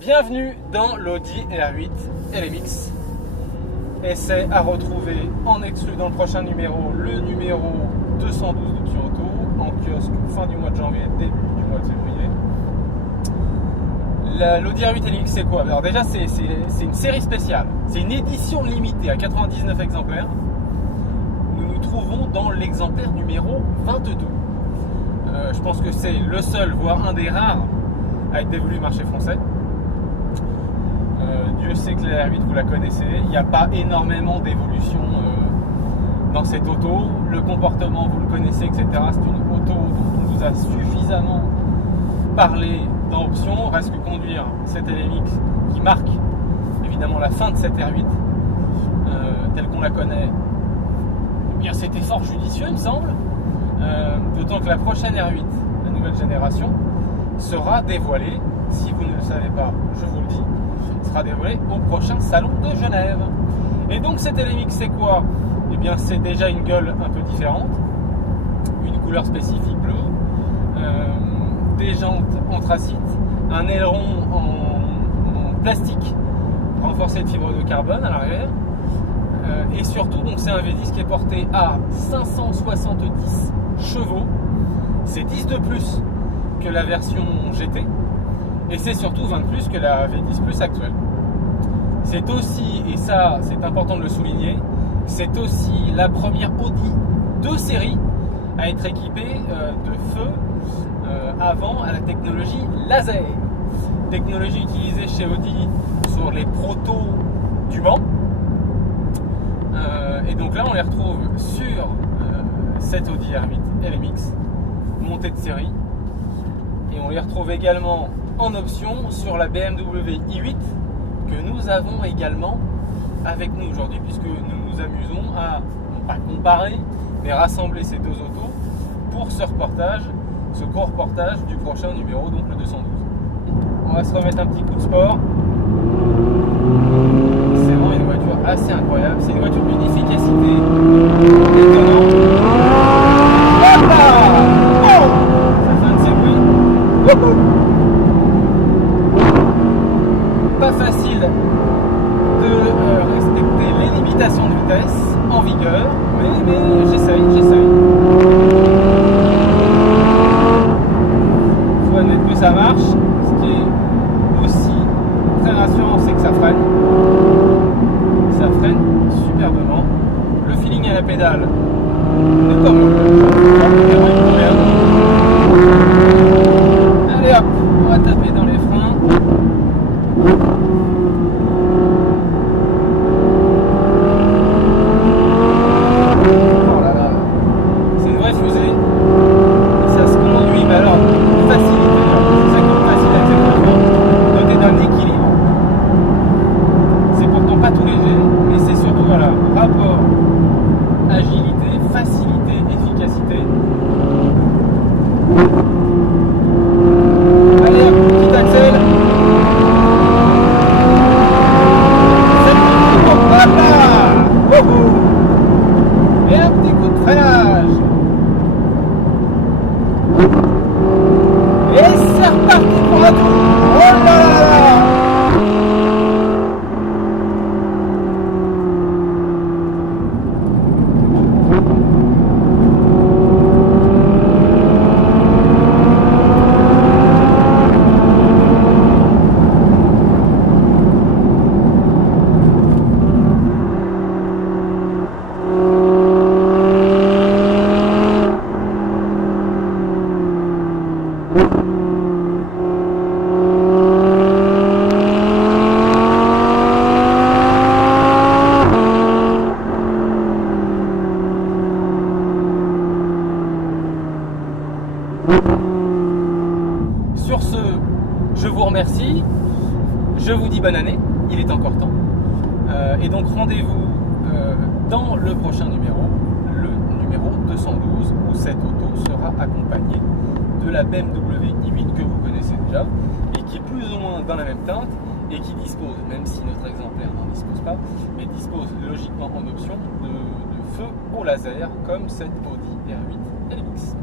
Bienvenue dans l'Audi R8 LMX. Essai à retrouver en exclu dans le prochain numéro, le numéro 212 d'Option Auto, en kiosque fin du mois de janvier, début du mois de février. L'Audi R8 LMX, c'est quoi? Alors déjà, c'est une série spéciale. C'est une édition limitée à 99 exemplaires. Nous nous trouvons dans l'exemplaire numéro 22. Je pense que c'est le seul, voire un des rares, à être dévolu au marché français. Dieu sait que la R8, vous la connaissez, il n'y a pas énormément d'évolution dans cette auto. Le comportement, vous le connaissez, etc. C'est une auto dont on vous a suffisamment parlé dans Option. Reste que conduire cette LMX qui marque évidemment la fin de cette R8 telle qu'on la connaît. Eh bien, c'était fort judicieux, il me semble. D'autant que la prochaine R8, la nouvelle génération, sera dévoilée. Si vous ne le savez pas, je vous le dis, sera dévoilée au prochain salon de Genève. Et donc cette LMX, c'est quoi? Eh bien, c'est déjà une gueule un peu différente, une couleur spécifique bleue, des jantes anthracite, un aileron en plastique renforcé de fibres de carbone à l'arrière, et surtout, donc c'est un V10 qui est porté à 570 chevaux. C'est 10 de plus que la version GT. Et c'est surtout 20 de plus que la V10 Plus actuelle. C'est aussi, et ça c'est important de le souligner, c'est aussi la première Audi de série à être équipée de feux avant à la technologie laser. Technologie utilisée chez Audi sur les protos du Mans. Et donc là on les retrouve sur cette Audi R8 LMX montée de série. Et on les retrouve également en option sur la BMW i8 que nous avons également avec nous aujourd'hui, puisque nous nous amusons à, non pas comparer, mais rassembler ces deux autos pour ce reportage, ce court reportage du prochain numéro, donc le 212. On va se remettre un petit coup de sport. C'est vraiment une voiture assez incroyable, c'est une voiture d'une efficacité étonnante. Hop là! Oh! Ça fait un de ces bruits. Wouhou! Pas facile de respecter les limitations de vitesse en vigueur, mais j'essaye. Il faut admettre que ça marche. Ce qui est aussi très rassurant, c'est que ça freine. Ça freine superbement. Le feeling à la pédale est comme allez hop, on va taper dans les freins. Oh là là, c'est une vraie fusée. Ça se conduit, mais alors facilité. C'est ça qui est facile avec cette voiture, doté d'un équilibre. C'est pourtant pas tout léger, mais c'est surtout voilà, rapport agilité, facilité, efficacité. Allez hop, petit axel. Et un petit coup de freinage. Et c'est reparti pour un tour. Oh là là là. Sur ce, je vous remercie, je vous dis bonne année, il est encore temps. Et donc rendez-vous dans le prochain numéro, le numéro 212, où cette auto sera accompagnée de la BMW i8 que vous connaissez déjà, et qui est plus ou moins dans la même teinte, et qui dispose, même si notre exemplaire n'en dispose pas, mais dispose logiquement en option de feu au laser, comme cette Audi R8 LMX.